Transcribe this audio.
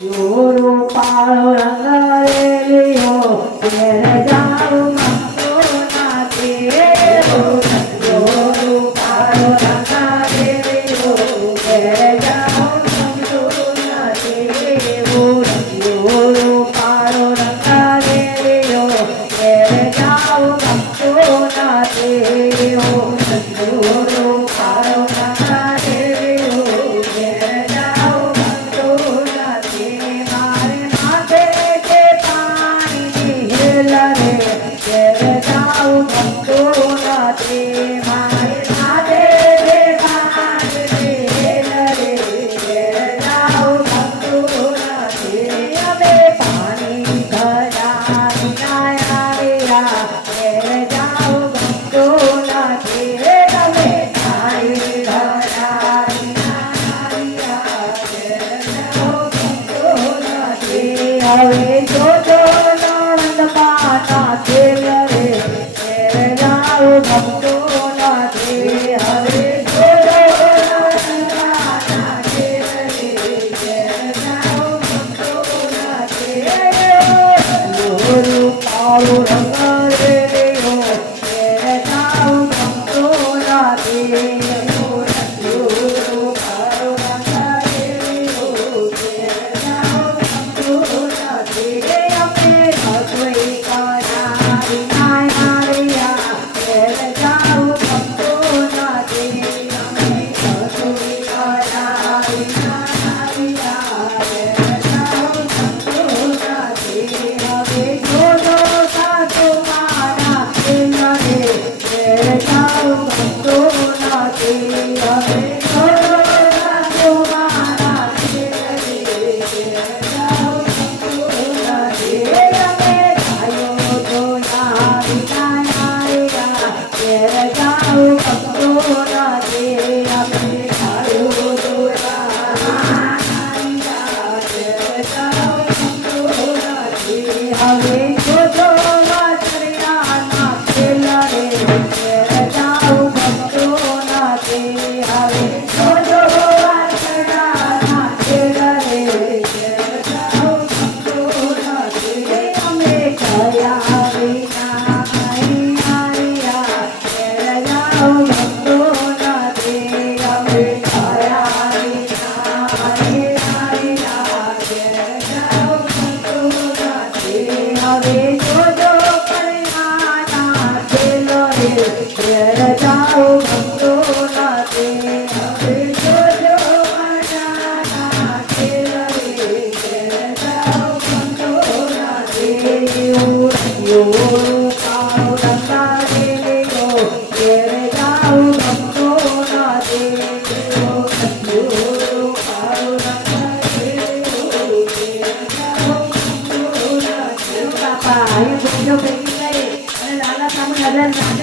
યોરો પાળો રંગારેલિયો ઘેર જાઉં મંગો નાચે યોરો પાળો રંગારેલિયો ઘેર જાઉં મંગો નાચે યોરો પાળો રંગારેલિયો ઘેર જાઉં મંગો નાચે યોરો પાળો રંગારેલિયો ઘેર જાઉં મંગો નાચે મારે માથે કે પાણીની હેલ રે ઘેર જાઉં મંગો નાચે મારે માથે કે પાણીની હેલ રે ઘેર જાઉં મંગો નાચે અમે પાણી ભર્યા વિના આવ્યા ઘેર જાઉં મંગો નાચે તમે પાણી ભર્યા વિના આવ્યા ઘેર જાઉં મંગો નાચે હવે જોજો નણંદ પાના ખેલ રે ઘેર જાઉં મંગો નાચે હવે જોજો નણંદ પાના ખેલ રે ઘેર જાઉં મંગો નાચે યોરો પાળો રંગારેલિયો ઘેર જાઉં મંગો નાચે યોરો પાળો રંગારેલિયો ઘેર જાઉં મંગો નાચે અમે રસોઈ કર્યા વિના આવ્યા ઘેર જાઉં મંગો નાચે અમે રસોઈ કર્યા વિના આવ્યા ઘેર જાઉં મંગો નાચે હવે જોજો સાસુ મારા ખેલ રે ઘેર જાઉં મંગો નાચે હવે જોજો સાસુ મારા ખેલ રે ઘેર જાઉં મંગો નાચે અમે ગાયો જોયા વિના આવ્યા ઘેર જાઉં મંગો નાચે અમે ગાયો જોયા વિના આવ્યા ઘેર જાઉં મંગો નાચે હવે જોજો વાછરિયાના ખેલ રે ઘેર જાઉં મંગો નાચે હવે જોજો વાછરિયાના ખેલ રે ઘેર જાઉં મંગો નાચે અમે ગયા વિના આવ્યા ઘેર જાઉં મંગો નાચે અમે ગયા વિના આવ્યા ઘેર જાઉં મંગો નાચે હવે જોજો કન્યાના ખેલ રે ઘેર જાઉં મંગો નાચે હવે જોજો કન્યાના ખેલ રે ઘેર જાઉં મંગો નાચે યોરો પાળો રંગારેલિયો ઘેર જાઉં મંગો નાચે યોરો પાળો રંગારેલિયો ઘેર જાઉં મંગો નાચે બાપા એ ભૂખ્યો ભેગી ગઈ અને લાલા સામે નજર નાખે